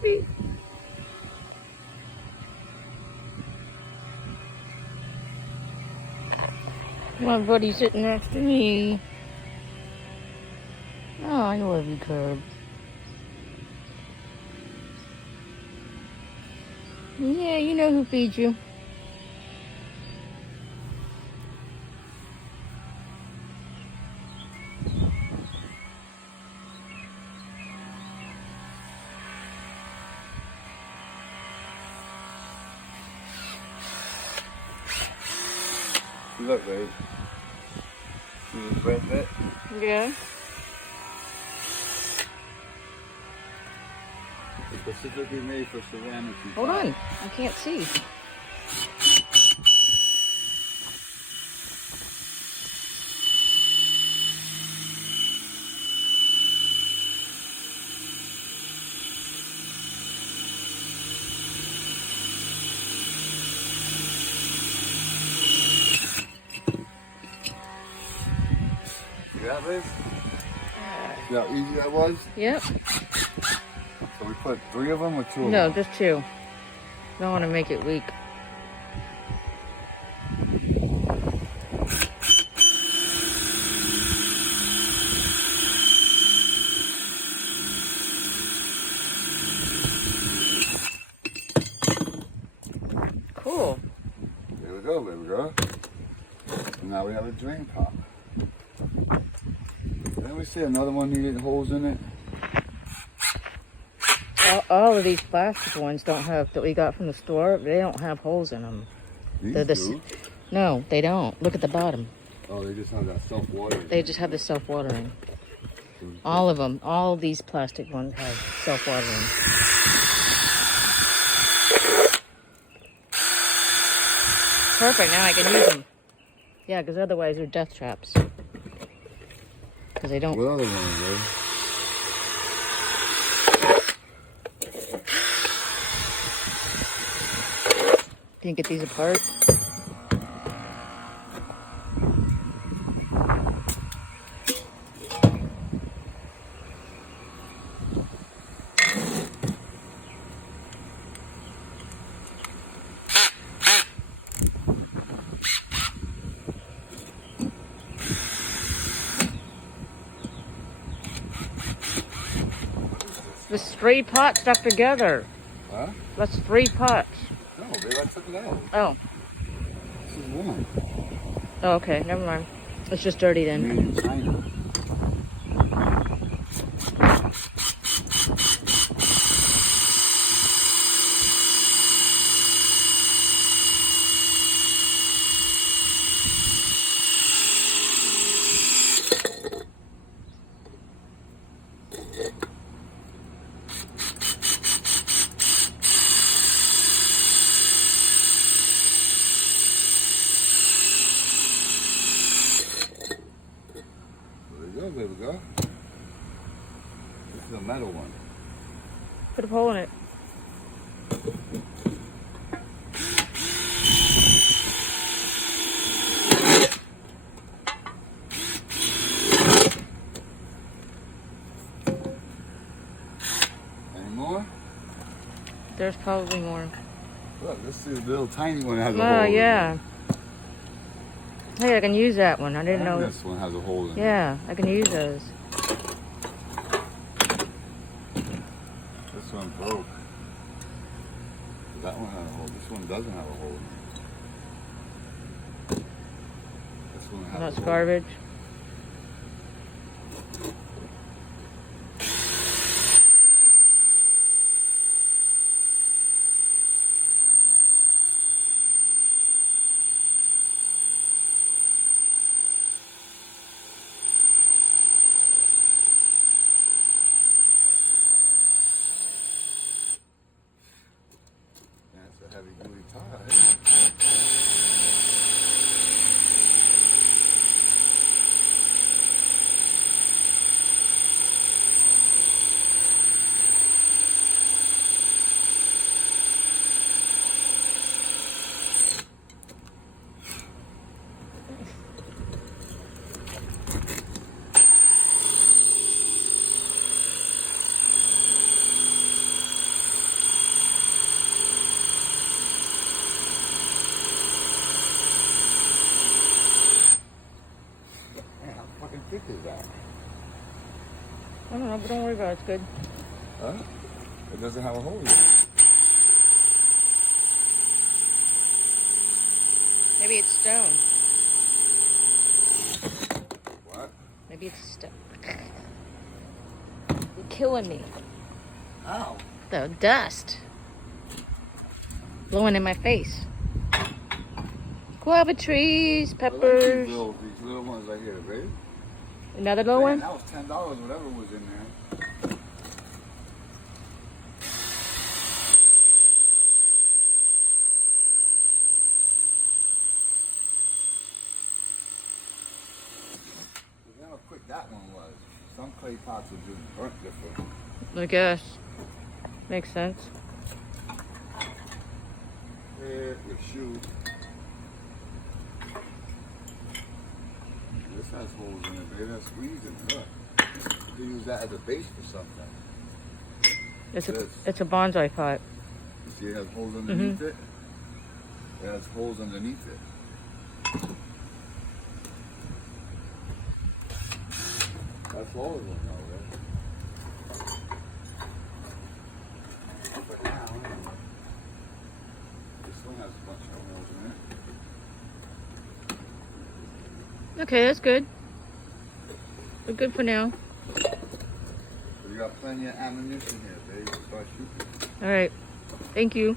puppy. My buddy sitting next to me. Oh, I love you, Curb. Yeah, you know who feeds you. Look, babe. See this red bit? Yeah. It's specifically made for ceramic. Hold on. I can't see. You got this? See how easy that was? Yep. So we put 3 of them or 2 of No, them? just 2. Don't want to make it weak. Cool. There we go, baby girl. And now we have a drain pop. Then we see another one needed holes in it. All of these plastic ones don't have, that we got from the store, they don't have holes in them. These do. No, they don't. Look at the bottom. Oh, they just have that self-watering. They just have the self-watering. All of them, all these plastic ones have self-watering. Perfect, now I can use them. Yeah, because otherwise they're death traps. Because they don't... What other ones, babe? Can you get these apart? There's 3 pots stuck together. Huh? That's 3 pots. No, babe, I took it out. Oh. This is one. Oh, okay. Never mind. It's just dirty then. Made in China. There we go. This is a metal one. Put a hole in it. Any more? There's probably more. Look, this is a little tiny one that has a hole Oh, in yeah. Hey, I can use that one. I it. didn't And know. this one has a hole in it. Yeah, I can use those. This one broke. That one had a hole. This one doesn't have a hole in it. This one has That's a hole. garbage. That's a heavy duty tie. is that? I don't know, but don't worry about it. It's good. Huh? It doesn't have a hole in it. Maybe it's stone. What? Maybe it's stone. You're killing me. Ow. The dust blowing in my face. Guava trees, peppers. These little ones right here, baby. Another little Man, one? that was $10, whatever was in there. Look how quick that one was. Some clay pots are just burnt different. I guess. Makes sense. Your shoe. This has holes in it, baby. That's squeezing. Look. You can use that as a base for something. It's a bonsai pot. You see it has holes underneath it? It has holes underneath it. That's all of them now, right? But now, this one has a bunch of holes in it. Okay, that's good. We're good for now. We got plenty of ammunition here, baby. Start shooting. All right. Thank you.